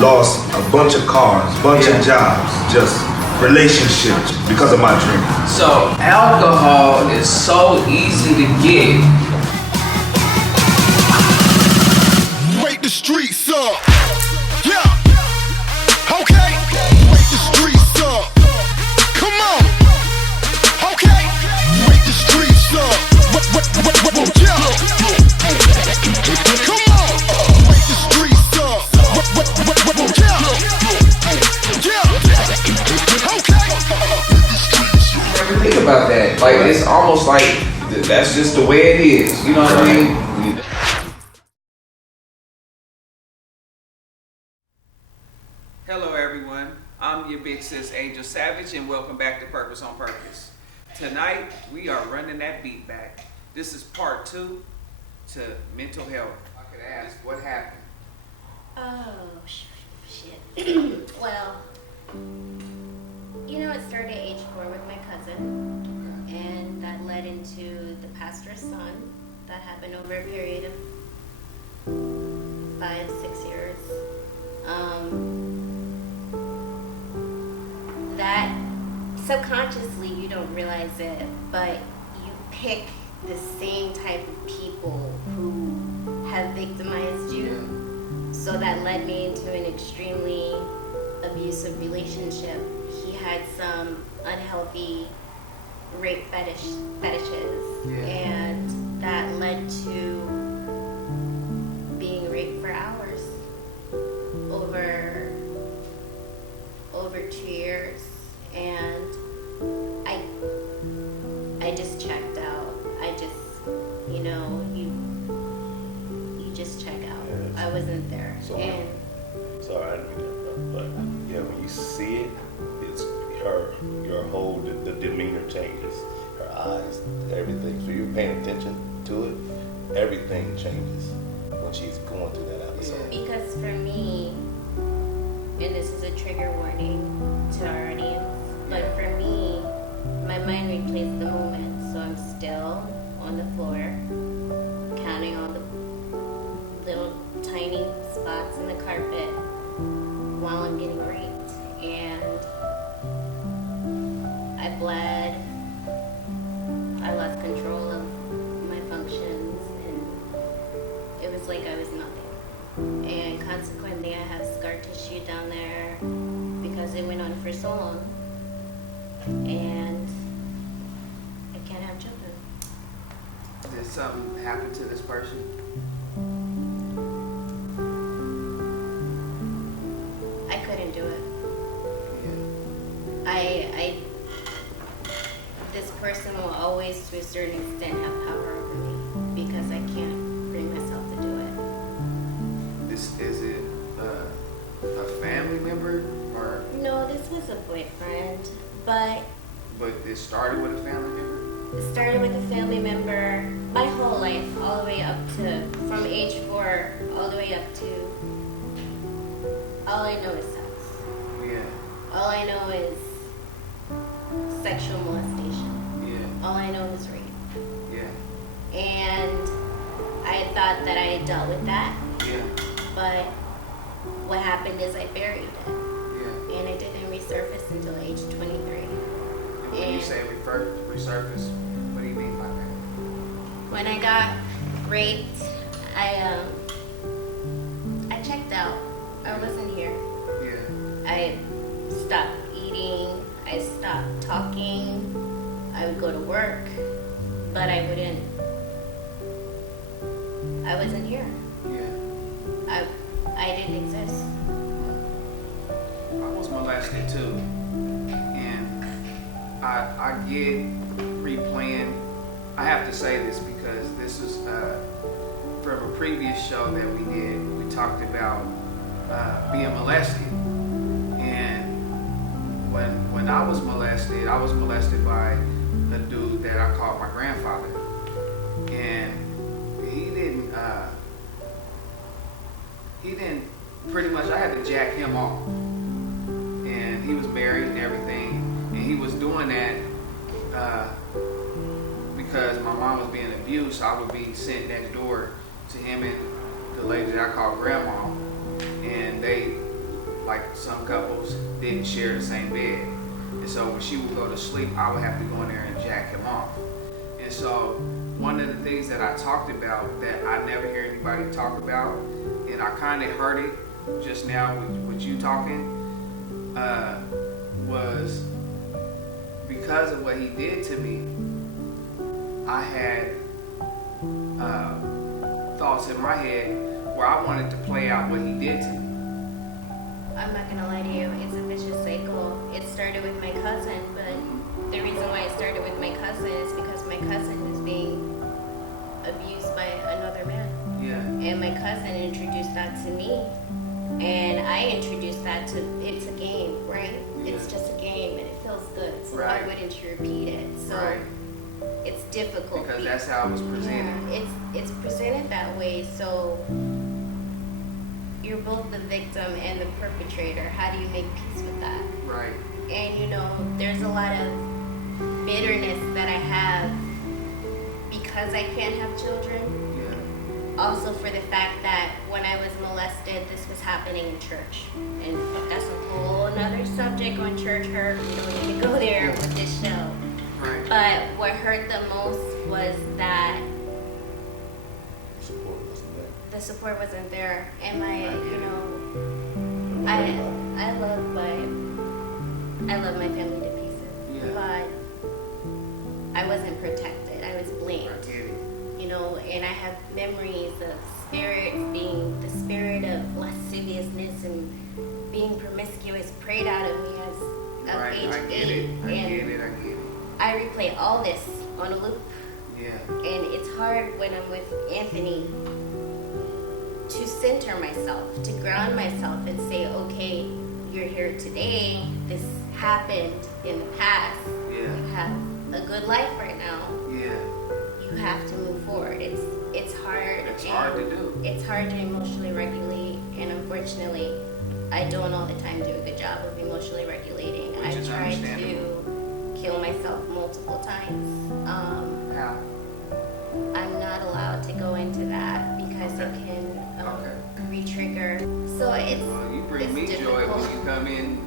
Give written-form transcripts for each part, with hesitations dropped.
lost a bunch of cars, bunch of jobs, just relationships because of my drinking. So alcohol is so easy to get. Wake the streets up. Yeah. Okay. Wake the streets up. Come on. Okay. Wake the streets up. Yeah. Come on. Wake the streets up. Yeah. Yeah. Okay. Never think about that. Like, it's almost like that's just the way it is. You know what I mean? Hello everyone, I'm your big sis Angel Savage and welcome back to Purpose on Purpose. Tonight we are running that beat back. This is part 2 to mental health. I could ask, what happened? Oh, shit. Well, it started at age 4 with my cousin, and that led into the pastor's son. That happened over a period of 5-6 years. That subconsciously you don't realize it, but you pick the same type of people who have victimized you. So that led me into an extremely abusive relationship. He had some unhealthy rape fetishes, and that led to being raped for hours over 2 years, and I just checked out. You just check out. Yes. I wasn't there. Sorry, I didn't mean to interrupt, but yeah, when you see it, it's your whole the demeanor changes, her eyes, everything. So you're paying attention to it, everything changes when she's going through that episode. Because for me, and this is a trigger warning to our audience, but for me, my mind replays the moment. So I'm still on the floor, counting all the little tiny spots in the carpet while I'm getting raped. And I bled, I lost control of my functions, and it was like I was nothing. And consequently, I have scar tissue down there because it went on for so long. And I can't have children. Did something happen to this person? I couldn't do it. This person will always, to a certain extent, have power over me because I can't bring myself to do it. Is it a family member or? No, this was a boyfriend, but It started with a family member? it started with a family member my whole life, all the way up to, from age 4, all the way up to, all I know is sex. Yeah. All I know is sexual molestation. Yeah. All I know is rape. Yeah. And I thought that I had dealt with that, Yeah. but what happened is I buried it. Yeah. And it didn't resurface until age 23. And when you say resurface, what do you mean by that? When I got raped, I checked out. I wasn't here. Yeah. I stopped eating. I stopped talking. I would go to work, but I wasn't here. Yeah. I didn't exist. I was molested too, and I get replaying. I have to say this because this is from a previous show that we did. We talked about being molested, and when I was molested by a dude that I called my grandfather, and he didn't pretty much, I had to jack him off. And he was married and everything. And he was doing that because my mom was being abused. So I would be sitting next door to him and the lady that I call grandma. And they like some couples didn't share the same bed. And so when she would go to sleep, I would have to go in there and jack him off. And so one of the things that I talked about that I never hear anybody talk about, and I kind of heard it just now with you talking, was because of what he did to me, I had thoughts in my head where I wanted to play out what he did to me. I'm not gonna lie to you, it's a vicious cycle. It started with my cousin, but the reason why it started with my cousin is because my cousin was being abused by another man. Yeah. And my cousin introduced that to me, and I introduced that to, it's a game, right? Yeah. It's just a game, and it feels good, so Right. why wouldn't you repeat it? So Right. it's difficult. Because that's how it was presented. Yeah, it's presented that way, so you're both the victim and the perpetrator. How do you make peace with that? Right. And you know, there's a lot of bitterness that I have because I can't have children. Yeah. Also for the fact that when I was molested, this was happening in church. And that's a whole another subject on church hurt. We don't need to go there with this show. Right. But what hurt the most was that Support wasn't there. the support wasn't there. And my, I get you it. know, I love my family to pieces. Yeah. But I wasn't protected. I was blamed. I get it. You know, and I have memories of spirits being the spirit of lasciviousness and being promiscuous prayed out of me as of Right. age I get 8. it. I And get it. I get it. I replay all this on a loop. Yeah. And it's hard when I'm with Anthony to center myself, to ground myself and say, okay, you're here today. This happened in the past. Yeah. You have a good life right now. Yeah. You have to move forward. It's hard. It's hard to do. It's hard to emotionally regulate, and unfortunately, I don't all the time do a good job of emotionally regulating. Which I've is tried understandable. to kill myself multiple times. How? I'm not allowed to go into that because it can re-trigger. So it's Well, you bring me it's joy difficult. when you come in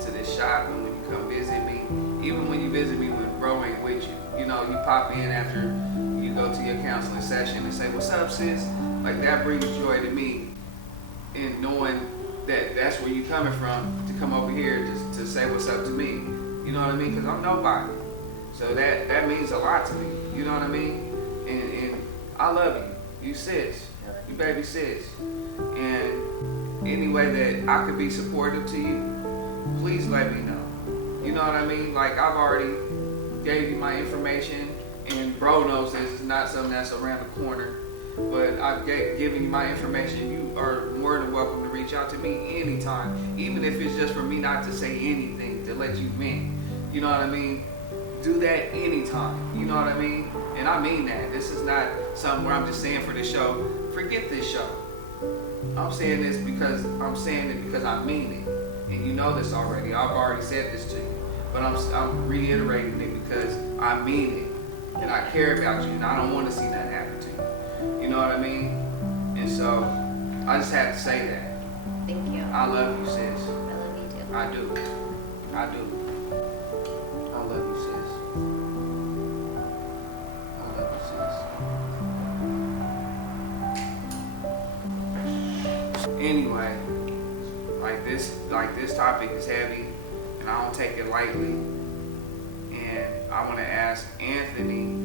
to the shop and when you come visit me. Even when you visit me when Bro ain't with you. You know, you pop in after you go to your counseling session and say, "What's up, sis?" Like that brings joy to me in knowing that that's where you coming from to come over here to say what's up to me. You know what I mean? Because I'm nobody. So that means a lot to me. You know what I mean? And I love you. You sis. You baby sis. And any way that I could be supportive to you, please let me know. You know what I mean? Like I've already gave you my information, and Bro knows this is not something that's around the corner. But I've given you my information. You are more than welcome to reach out to me anytime, even if it's just for me not to say anything to let you vent. You know what I mean? Do that anytime. You know what I mean? And I mean that. This is not something where I'm just saying for the show. Forget this show. I'm saying this because I mean it. And you know this already. I've already said this to you. But I'm reiterating it because I mean it. And I care about you and I don't want to see that happen to you. You know what I mean? And so I just had to say that. Thank you. I love you, sis. I love you too. I do. I do. I love you, sis. I love you, sis. Anyway, like this topic is heavy, and I don't take it lightly. And I want to ask Anthony.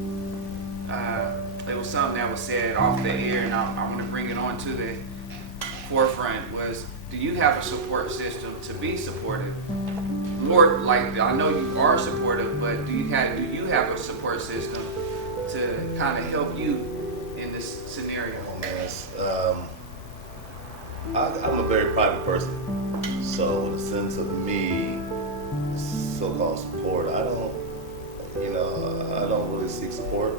It was something that was said off the air, and I want to bring it on to the forefront. Was, do you have a support system to be supportive? More like, I know you are supportive, but do you have a support system to kind of help you in this scenario? Oh, man, it's, I'm a very private person, so in the sense of me, so-called support, I don't really seek support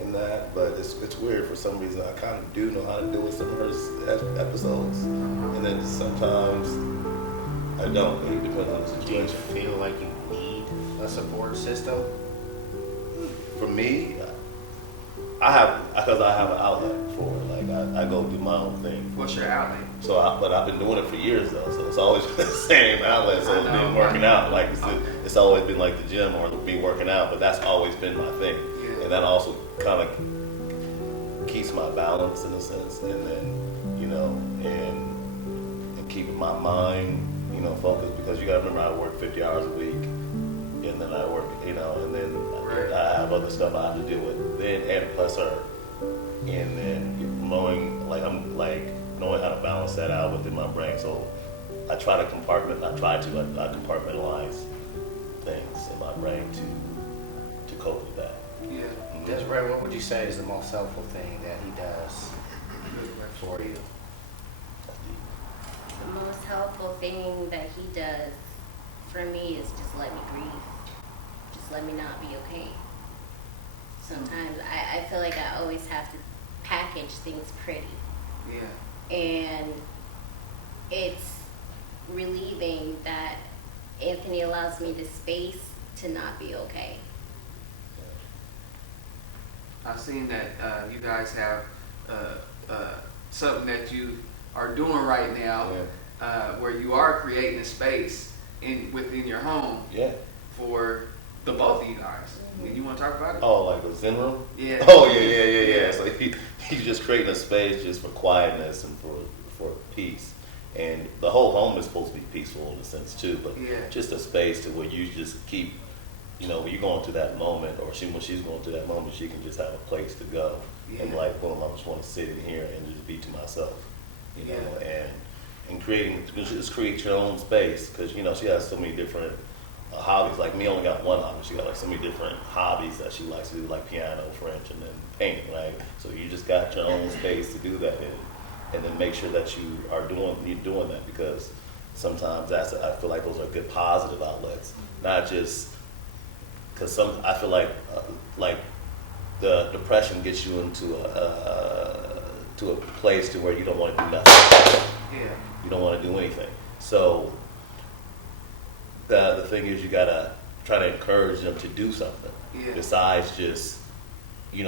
in that, but it's weird for some reason. I kind of do know how to deal with some of her episodes, and then sometimes I don't. It depends on the Do you situation. feel like you need a support system? For me, I have an outlet for it. Like I go do my own thing. What's your outlet? But I've been doing it for years though, so it's always been the same outlet. So it's been working out. Like it's always been like the gym or me working out, but that's always been my thing. Yeah. And that also kind of keeps my balance in a sense, and then and keeping my mind focused, because you got to remember I work 50 hours a week, and then I work and then Right. I have other stuff I have to deal with, then and plus her, and then knowing knowing how to balance that out within my brain. So I try to compartmentalize things in my brain to cope with that. Yeah. Desiree, what would you say is the most helpful thing that he does for you? The most helpful thing that he does for me is just let me grieve. Just let me not be okay. Sometimes I feel like I always have to package things pretty. Yeah. And it's relieving that Anthony allows me the space to not be okay. I've seen that you guys have something that you are doing right now, where you are creating a space within your home Yeah. for the both of you guys. Mm-hmm. You want to talk about it? Oh, like a Zen room? Yeah. Oh, yeah. So he's just creating a space just for quietness and for peace. And the whole home is supposed to be peaceful in a sense too, but Yeah. just a space to where you just keep, when you're going through that moment, or when she's going through that moment, she can just have a place to go. And Yeah. like, boom, I just want to sit in here and just be to myself, Yeah. and just create your own space, because she has so many different hobbies. Like me, only got one hobby. She got like so many different hobbies that she likes to do, like piano, French, and then painting. Right, so you just got your own space to do that in, and then make sure that you're doing that, because sometimes I feel like those are good positive outlets, not just because I feel like the depression gets you into a place to where you don't want to do nothing. Yeah. You don't want to do anything. So the thing is, you gotta try to encourage them to do something besides just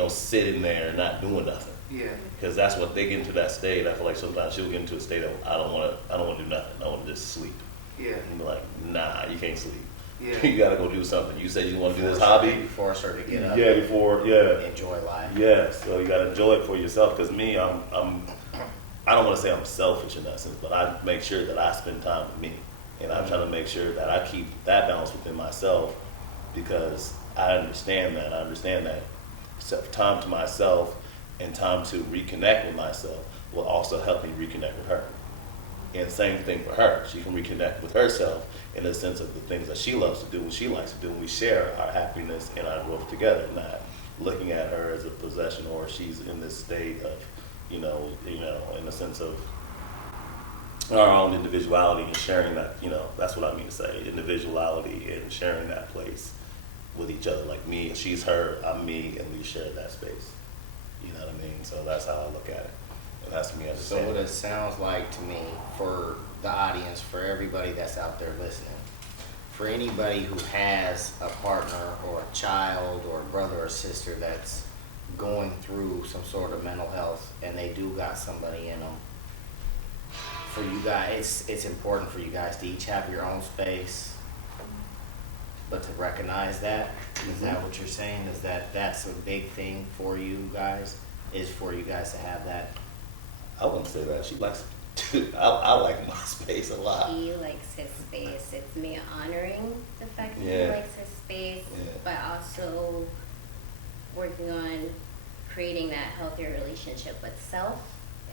sitting there and not doing nothing. Yeah. Because that's what they get into that state. I feel like sometimes she'll get into a state of I don't want to do nothing. I want to just sleep. Yeah. And be like, nah, you can't sleep. Yeah. You gotta go do something. You said you want to do this hobby. Force her to get up. Enjoy life. Yeah, so you gotta enjoy it for yourself. Because me, I don't want to say I'm selfish in that sense, but I make sure that I spend time with me, and I'm trying to make sure that I keep that balance within myself, because I understand that time to myself and time to reconnect with myself will also help me reconnect with her. And same thing for her. She can reconnect with herself in the sense of the things that she loves to do, what she likes to do, and we share our happiness and our growth together, not looking at her as a possession, or she's in this state of, in the sense of our own individuality and sharing that, that's what I mean to say, individuality and sharing that place with each other. Like me, she's her, I'm me, and we share that space. You know what I mean? So that's how I look at it. And that's me So understanding. what it sounds like to me, for the audience, for everybody that's out there listening, for anybody who has a partner or a child or a brother or sister that's going through some sort of mental health, and they do got somebody in them, for you guys, it's important for you guys to each have your own space, but to recognize that. Is that what you're saying? Is that's a big thing for you guys? Is for you guys to have that? I wouldn't say that. She likes I like my space a lot. He likes his space. It's me honoring the fact that he Yeah. likes his space, Yeah. but also working on creating that healthier relationship with self,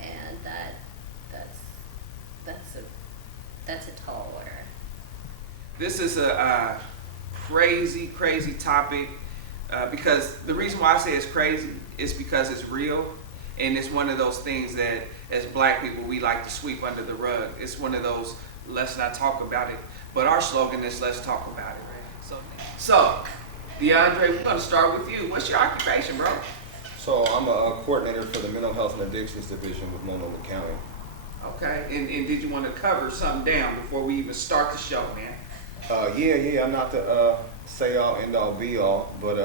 and that's a tall order. This is a crazy topic, because the reason why I say it's crazy is because it's real, and it's one of those things that as black people we like to sweep under the rug. It's one of those let's not talk about it, but our slogan is let's talk about it. So DeAndre, we're going to start with you. What's your occupation, bro? So I'm a coordinator for the Mental Health and Addictions Division with Multnomah County. Okay, and did you want to cover something down before we even start the show, man? Yeah. I'm not the say all, end all, be all, but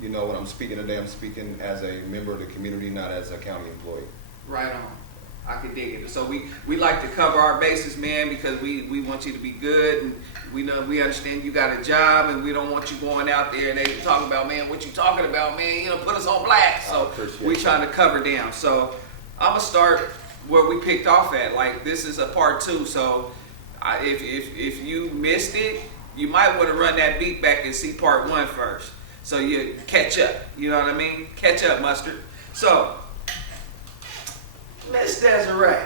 when I'm speaking today, I'm speaking as a member of the community, not as a county employee. Right on. I can dig it. So we like to cover our bases, man, because we want you to be good, and we understand you got a job, and we don't want you going out there and they talking about, man, what you talking about, man, you know, put us on blast. So we trying to cover down. So I'm gonna start where we picked off at. Like, this is a part 2. So if you missed it, you might want to run that beat back and see part 1 first, so you catch up. You know what I mean? Catch up, Mustard. So, Miss Desiree,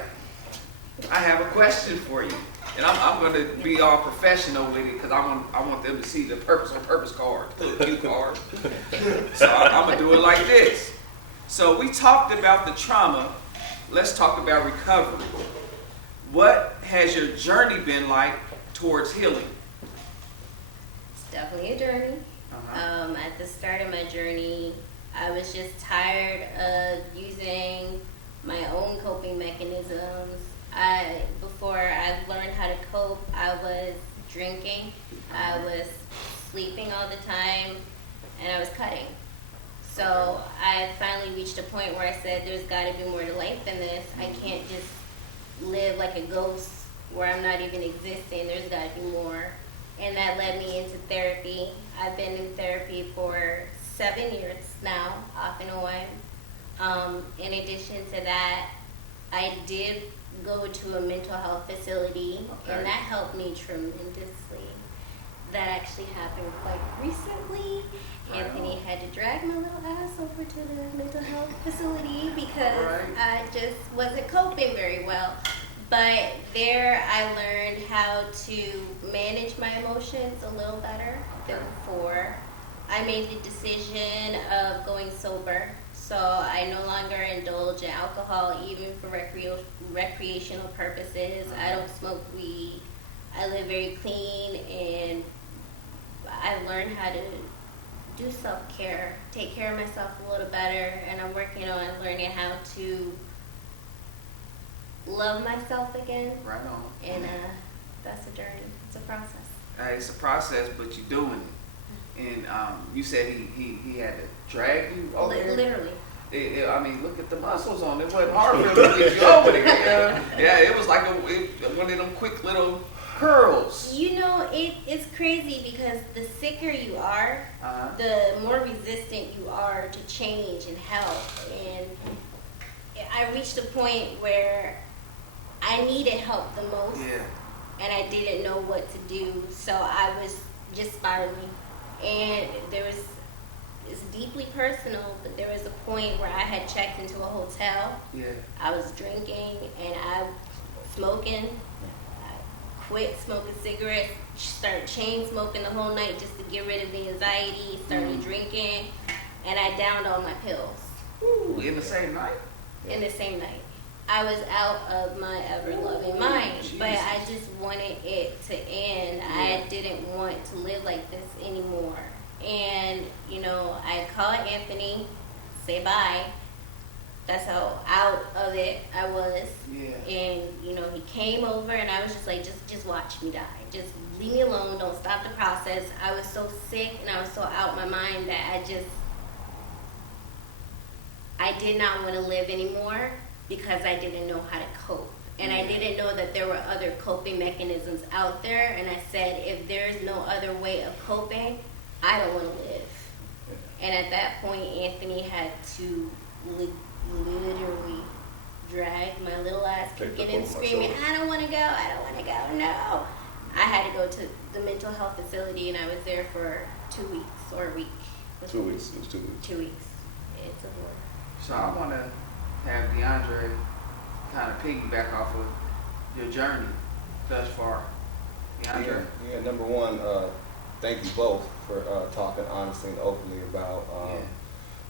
I have a question for you, and I'm going to be all professional with it because I want them to see the purpose on purpose card, the cue card. So I'm going to do it like this. So we talked about the trauma. Let's talk about recovery. What has your journey been like towards healing? It's definitely a journey. At the start of my journey, I was just tired of using my own coping mechanisms. Before I learned how to cope, I was drinking, I was sleeping all the time, and I was cutting. So I finally reached a point where I said, there's got to be more to life than this. I can't just live like a ghost where I'm not even existing. There's got to be more. And that led me into therapy. I've been in therapy for 7 years now, off and on. In addition to that, I did go to a mental health facility, and that helped me tremendously. That actually happened quite recently. Anthony had to drag my little ass over to the mental health facility because I just wasn't coping very well. But there I learned how to manage my emotions a little better than before. I made the decision of going sober. So I no longer indulge in alcohol, even for recreational purposes. I don't smoke weed. I live very clean, and I learned how to do self-care, take care of myself a little better, and I'm working on learning how to love myself again. Right on. And that's a journey. It's a process. It's a process, but you're doing it. And you said he had to drag you over there? Literally. I mean, look at the muscles on it. It wasn't hard for him to get you over there. Yeah, it was like one of them quick little curls. You know, it's crazy because the sicker you are, the more resistant you are to change and help. And I reached a point where I needed help the most. Yeah. And I didn't know what to do. So I was just spiraling. And it's deeply personal, but there was a point where I had checked into a hotel. Yeah. I was drinking and I smoking. I quit smoking cigarettes, started chain smoking the whole night just to get rid of the anxiety, started drinking, and I downed all my pills. Ooh, in the same night? In the same night. I was out of my ever-loving mind, but I just wanted it to end. Yeah. I didn't want to live like this anymore. And, you know, I called Anthony, say bye. That's how out of it I was. Yeah. And, you know, he came over and I was just like, just watch me die. Just leave me alone. Don't stop the process. I was so sick and I was so out of my mind that I did not want to live anymore because I didn't know how to cope. And I didn't know that there were other coping mechanisms out there. And I said, if there's no other way of coping, I don't want to live. And at that point, Anthony had to literally drag my little ass kicking and screaming, I don't want to go, I don't want to go, no. I had to go to the mental health facility, and I was there for 2 weeks or a week. 2 weeks. It was 2 weeks. 2 weeks. It's a horror. So I want to have DeAndre kind of piggyback off of your journey thus far. DeAndre? Yeah, number one, thank you both for talking honestly and openly about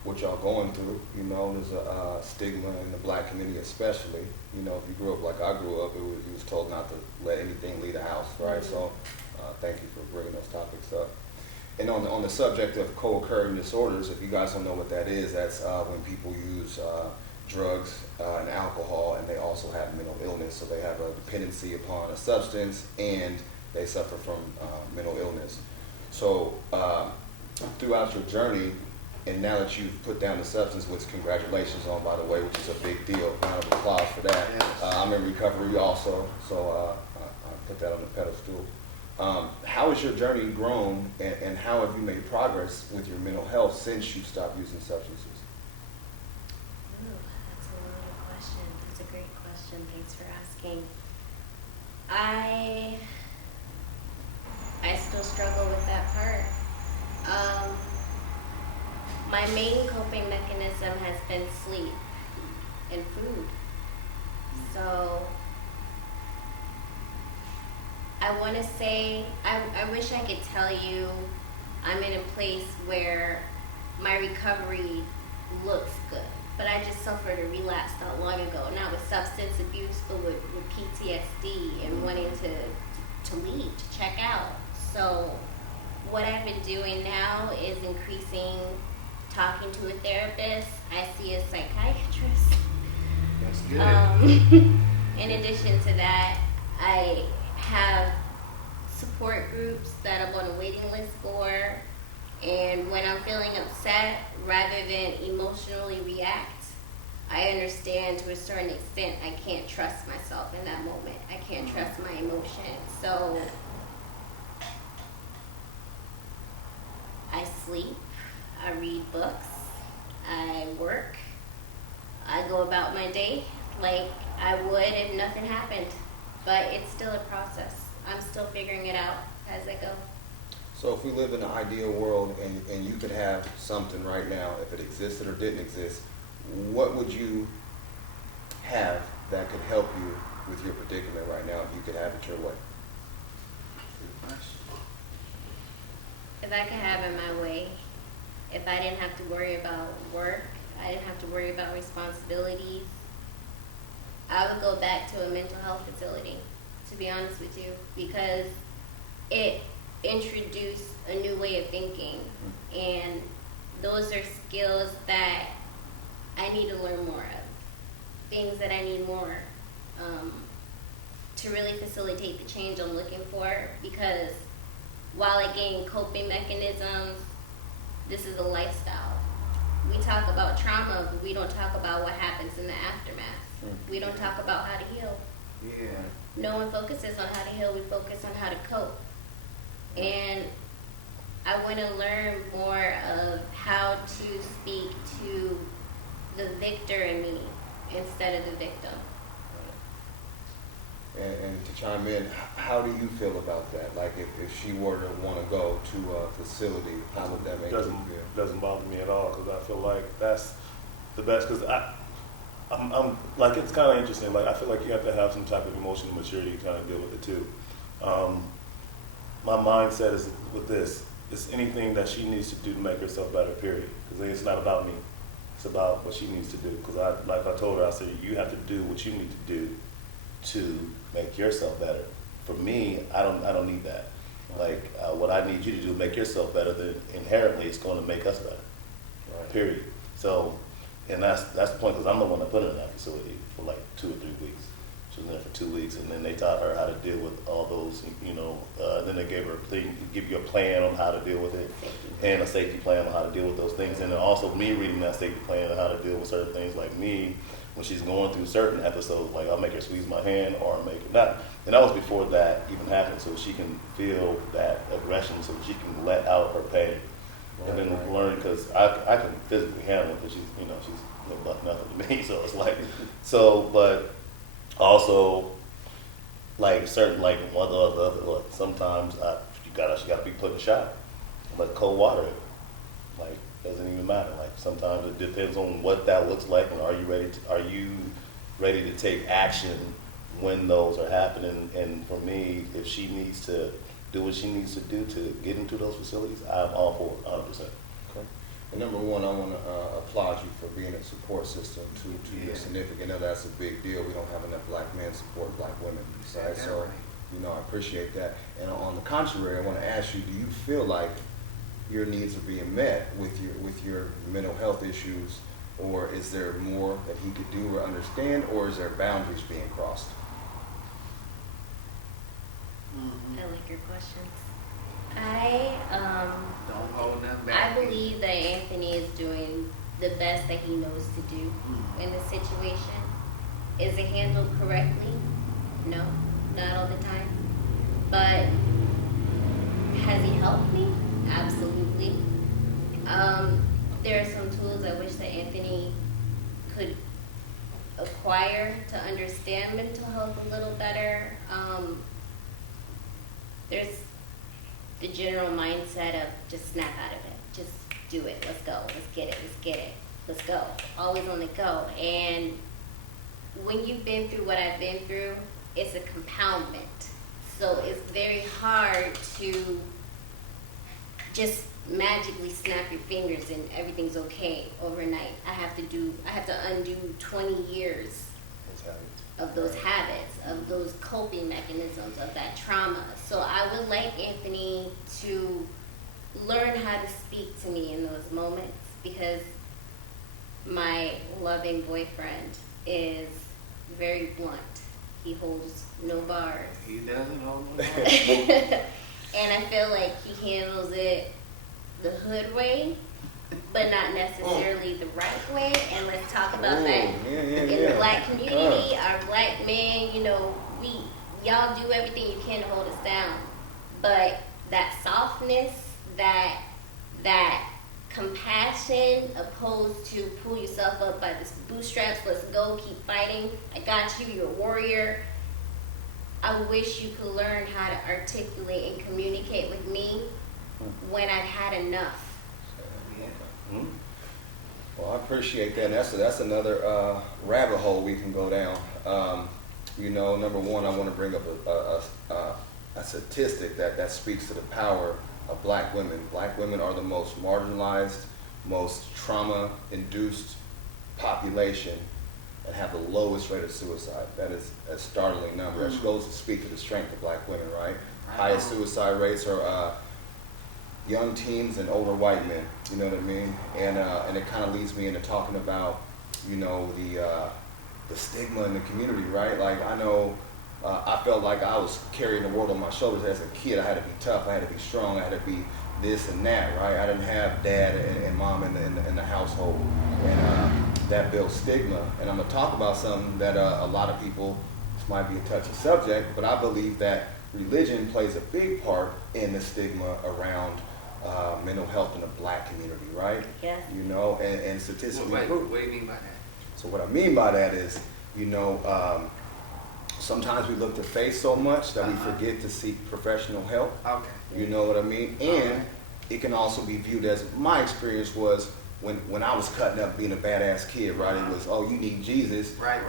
what y'all going through. You know, there's a stigma in the black community especially. You know, if you grew up like I grew up, you was told not to let anything leave the house, right? So thank you for bringing those topics up. And on the subject of co-occurring disorders, if you guys don't know what that is, that's when people use drugs and alcohol, and they also have mental illness. So they have a dependency upon a substance, and they suffer from mental illness. So throughout your journey, And now that you've put down the substance, which congratulations on, by the way, which is a big deal. Round of applause for that. Yes. I'm in recovery also, so I put that on the pedestal. How has your journey grown, and how have you made progress with your mental health since you stopped using substances? Ooh, that's a loaded question. That's a great question. Thanks for asking. I still struggle with that part. My main coping mechanism has been sleep and food. So I want to say, I wish I could tell you I'm in a place where my recovery looks good. But I just suffered a relapse not long ago, not with substance abuse, but with PTSD and wanting to leave, to check out. So what I've been doing now is talking to a therapist. I see a psychiatrist. That's good. In addition to that, I have support groups that I'm on a waiting list for. And when I'm feeling upset, rather than emotionally react, I understand to a certain extent I can't trust myself in that moment. I can't trust my emotions. So I sleep, I read books, I work, I go about my day like I would if nothing happened. But it's still a process. I'm still figuring it out as I go. So if we live in an ideal world and you could have something right now, if it existed or didn't exist, what would you have that could help you with your predicament right now if you could have it your way? If I could have it my way, if I didn't have to worry about work, I didn't have to worry about responsibilities, I would go back to a mental health facility, to be honest with you, because it introduced a new way of thinking, and those are skills that I need to learn more of, things that I need more to really facilitate the change I'm looking for, because while I gain coping mechanisms, this is a lifestyle. We talk about trauma, but we don't talk about what happens in the aftermath. We don't talk about how to heal. Yeah. No one focuses on how to heal, we focus on how to cope. And I want to learn more of how to speak to the victor in me instead of the victim. And to chime in, how do you feel about that? Like if she were to want to go to a facility, how would that make you feel? Doesn't bother me at all, because I feel like that's the best. Because I'm like, it's kind of interesting. Like, I feel like you have to have some type of emotional maturity to kind of deal with it too. My mindset is with this: it's anything that she needs to do to make herself better. Period. Because it's not about me; it's about what she needs to do. Because like I told her, I said you have to do what you need to do to make yourself better. For me, I don't need that. Like, what I need you to do to make yourself better, then inherently it's going to make us better. Right. Period. So, and that's the point, because I'm the one that put her in that facility for like 2 or 3 weeks. She was in there for 2 weeks, and then they taught her how to deal with all those, then they gave her give you a plan on how to deal with it, and a safety plan on how to deal with those things. And then also me reading that safety plan on how to deal with certain things, like me, when she's going through certain episodes, like I'll make her squeeze my hand, or I'll make her not. And that was before that even happened, so she can feel that aggression, so she can let out her pain. And then learn, because I can physically handle it, because she's no nothing to me. So it's like, but also, like certain, like sometimes she gotta be put in the shower, like cold water, like doesn't even matter. Like sometimes it depends on what that looks like, and are you ready to take action when those are happening? And for me, if she needs to do what she needs to do to get into those facilities, I'm all for it, 100%. Okay. And number one, I want to applaud you for being a support system to your significant other. That's a big deal. We don't have enough black men support black women. Right? So, I appreciate that. And on the contrary, I want to ask you, do you feel like your needs are being met with your mental health issues, or is there more that he could do or understand, or is there boundaries being crossed? I like your questions. Don't hold nothing I back. believe that Anthony is doing the best that he knows to do in the situation. Is it handled correctly? No, not all the time. But has he helped me? Absolutely. There are some tools I wish that Anthony could acquire to understand mental health a little better. There's the general mindset of just snap out of it. Just do it. Let's go. Let's get it. Let's get it. Let's go. Always on the go. And when you've been through what I've been through, it's a compoundment. So it's very hard to just magically snap your fingers and everything's okay overnight. I have to undo 20 years of those habits, of those coping mechanisms, of that trauma. So I would like Anthony to learn how to speak to me in those moments, because my loving boyfriend is very blunt. He holds no bars. He doesn't hold no bars. And I feel like he handles it the hood way, but not necessarily the right way. And let's talk about that. In the black community, our black men, y'all do everything you can to hold us down. But that softness, that compassion, opposed to pull yourself up by the bootstraps, let's go, keep fighting, I got you, you're a warrior. I wish you could learn how to articulate and communicate with me when I've had enough. Well, I appreciate that. And that's another rabbit hole we can go down. Number one, I want to bring up a statistic that speaks to the power of black women. Black women are the most marginalized, most trauma-induced population and have the lowest rate of suicide. That is a startling number. That goes to speak to the strength of black women, right? Highest suicide rates are young teens and older white men, you know what I mean? And it kind of leads me into talking about, the stigma in the community, right? Like, I know I felt like I was carrying the world on my shoulders as a kid. I had to be tough, I had to be strong, I had to be this and that, right? I didn't have dad and mom in the household, and that built stigma. And I'm gonna talk about something that a lot of people, this might be a touchy subject, but I believe that religion plays a big part in the stigma around mental health in the black community, right? Yes. And statistically What proved. do you mean by that? So what I mean by that is, sometimes we look to faith so much that we forget to seek professional help. Okay. You know what I mean? And it can also be viewed as, my experience was when I was cutting up being a badass kid, right? It was, oh, you need Jesus. Right.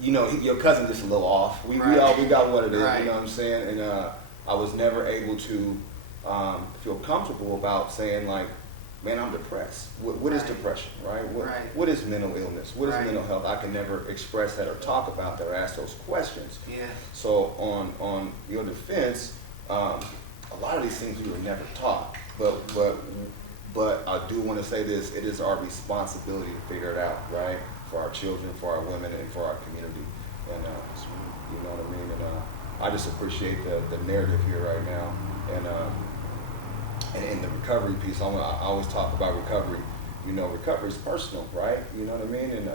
Your cousin just a little off. We got what it is, Right. you know what I'm saying? And I was never able to feel comfortable about saying, like, man, I'm depressed. What is depression, right? What is mental illness? What is mental health? I can never express that or talk about that or ask those questions. Yeah. So on your defense, a lot of these things we were never taught. But I do want to say this: it is our responsibility to figure it out, right? For our children, for our women, and for our community. And you know what I mean? And I just appreciate the narrative here right now. And in the recovery piece, I always talk about recovery. Recovery is personal, right? You know what I mean? And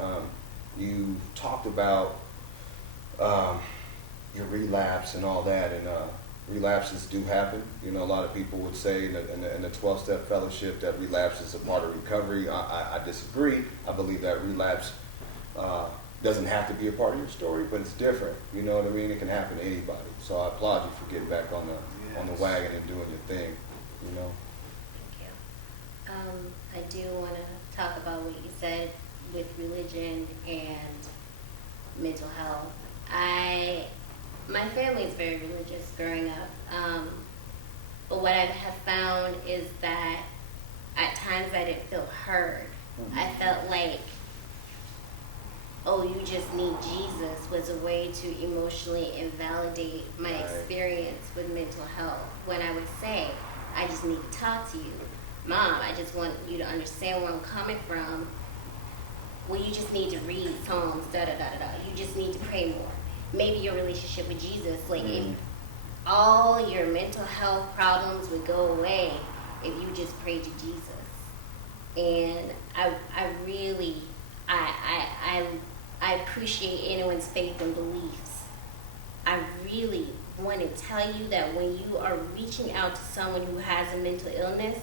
you talked about your relapse and all that, and relapses do happen. A lot of people would say in the 12-step fellowship that relapse is a part of recovery. I disagree. I believe that relapse doesn't have to be a part of your story, but it's different. You know what I mean? It can happen to anybody. So I applaud you for getting back on the wagon and doing your thing. Thank you. I do want to talk about what you said with religion and mental health. My family is very religious growing up, but what I have found is that at times I didn't feel heard. I felt like, oh, you just need Jesus was a way to emotionally invalidate my experience with mental health. When I would say, I just need to talk to you. Mom, I just want you to understand where I'm coming from. Well, you just need to read Psalms, You just need to pray more. Maybe your relationship with Jesus, all your mental health problems would go away if you just prayed to Jesus. And I really, I appreciate anyone's faith and beliefs. I really want to tell you that when you are reaching out to someone who has a mental illness,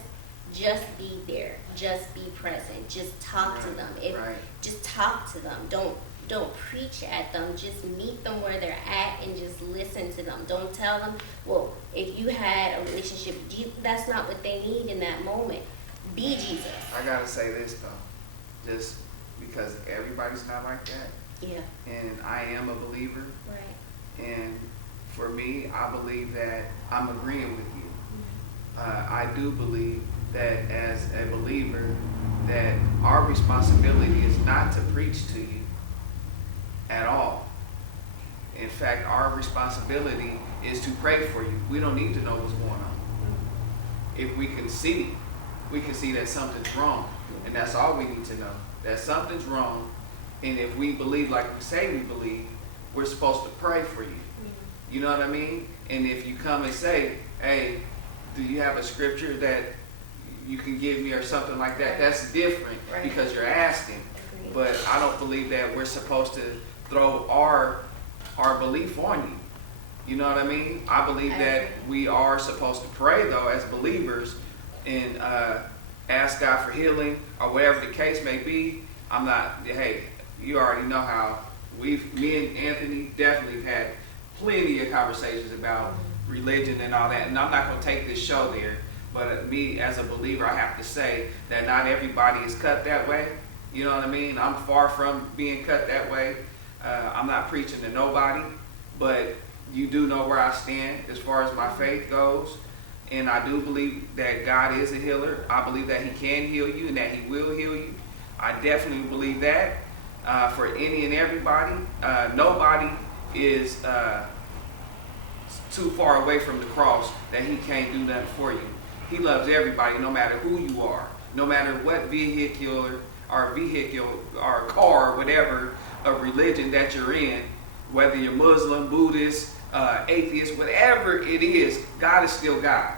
just be there, just be present, just talk to them. Just talk to them. Don't preach at them. Just meet them where they're at and just listen to them. Don't tell them, well, if you had a relationship with Jesus, that's not what they need in that moment. Be Jesus. I gotta say this though, just because everybody's not like that. Yeah. And I am a believer. Right. And for me, I believe that I'm agreeing with you. I do believe that as a believer, that our responsibility is not to preach to you at all. In fact, our responsibility is to pray for you. We don't need to know what's going on. If we can see that something's wrong. And that's all we need to know, that something's wrong. And if we believe like we say we believe, we're supposed to pray for you. You know what I mean? And if you come and say, hey, do you have a scripture that you can give me or something like that, that's different because you're asking. But I don't believe that we're supposed to throw our belief on you. You know what I mean? I believe that we are supposed to pray though as believers and ask God for healing or whatever the case may be. I'm not, hey, you already know how me and Anthony definitely had plenty of conversations about religion and all that, and I'm not going to take this show there, but me as a believer, I have to say that not everybody is cut that way. You know what I mean? I'm far from being cut that way. I'm not preaching to nobody, but you do know where I stand as far as my faith goes, and I do believe that God is a healer. I believe that he can heal you and that he will heal you. I definitely believe that for any and everybody. Nobody is too far away from the cross that he can't do nothing for you. He loves everybody, no matter who you are, no matter what vehicle or car or whatever of religion that you're in, whether you're Muslim, Buddhist, atheist, whatever it is, God is still God,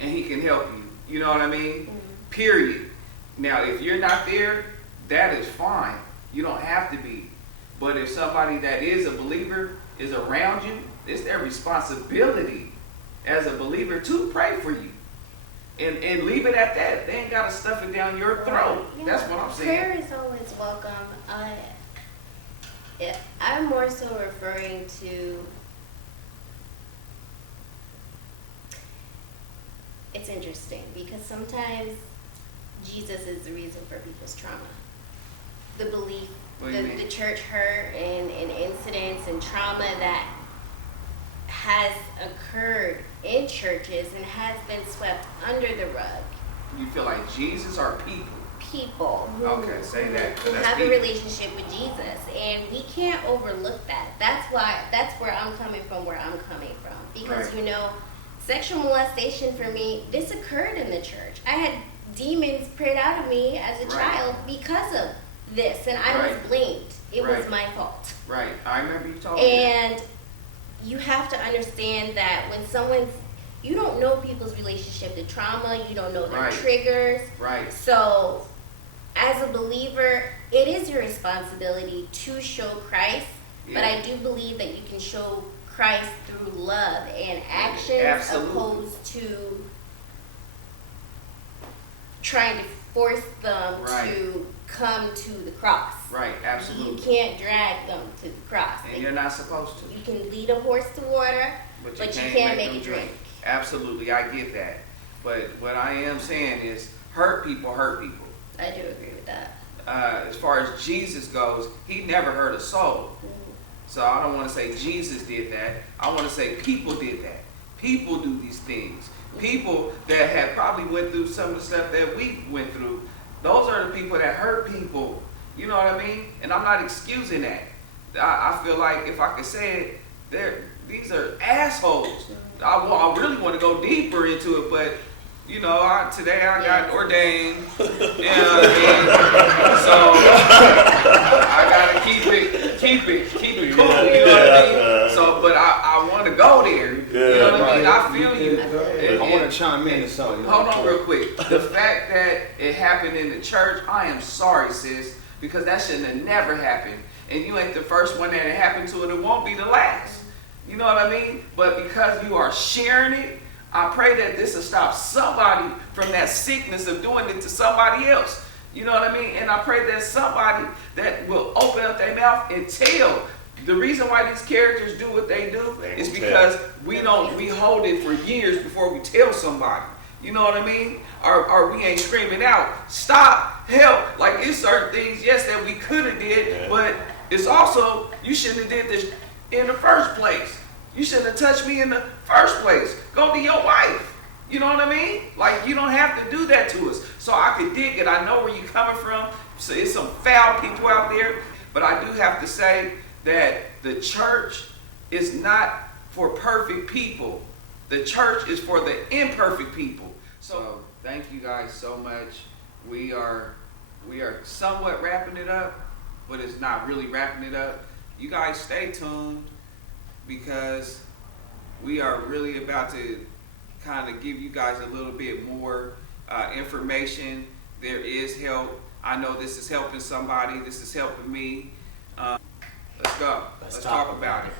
and he can help you. You know what I mean? Period. Now, if you're not there, that is fine. You don't have to be. But if somebody that is a believer is around you, it's their responsibility as a believer to pray for you. And leave it at that. They ain't got to stuff it down your throat. Yeah, that's what I'm saying. Prayer is always welcome. I'm more so referring to, it's interesting because sometimes Jesus is the reason for people's trauma. The belief, the church hurt and incidents and trauma that has occurred in churches and has been swept under the rug. You feel like Jesus or people? People who, who have a relationship with Jesus, and we can't overlook that. That's where I'm coming from, because you know, sexual molestation for me, this occurred in the church. I had demons prayed out of me as a child because of this, and I was blamed. It was my fault. Right, I remember you told me. And you have to understand that when you don't know people's relationship to trauma, you don't know their triggers. Right. So, as a believer, it is your responsibility to show Christ, but I do believe that you can show Christ through love and actions opposed to trying to force them to come to the cross. Right, absolutely. You can't drag them to the cross. And you're not supposed to. You can lead a horse to water, but you can't make it drink. Absolutely, I get that. But what I am saying is hurt people hurt people. I do agree with that. As far as Jesus goes, he never hurt a soul. So I don't want to say Jesus did that. I want to say people did that. People do these things. People that have probably went through some of the stuff that we went through, those are the people that hurt people. You know what I mean? And I'm not excusing that. I feel like if I could say it, these are assholes. I really want to go deeper into it, but you know, today I got ordained. You know what I mean? So I gotta keep it cool. You know what I mean? So, but I want to go there. You mean, I feel you. I want to chime in to something. Hold on real quick. The fact that it happened in the church, I am sorry, sis, because that shouldn't have never happened. And you ain't the first one that it happened to, and it won't be the last. You know what I mean? But because you are sharing it, I pray that this will stop somebody from that sickness of doing it to somebody else. You know what I mean? And I pray that somebody that will open up their mouth and tell. The reason why these characters do what they do is because we hold it for years before we tell somebody. You know what I mean? Or we ain't screaming out, stop, help. Like, it's certain things, yes, that we could have did, but it's also, you shouldn't have did this in the first place. You shouldn't have touched me in the first place. Go to your wife. You know what I mean? Like, you don't have to do that to us. So I could dig it. I know where you're coming from. So it's some foul people out there. But I do have to say that the church is not for perfect people. The church is for the imperfect people. So thank you guys so much. We are somewhat wrapping it up, but it's not really wrapping it up. You guys stay tuned, because we are really about to kind of give you guys a little bit more information. There is help. I know this is helping somebody. This is helping me. Let's go. Let's talk about it.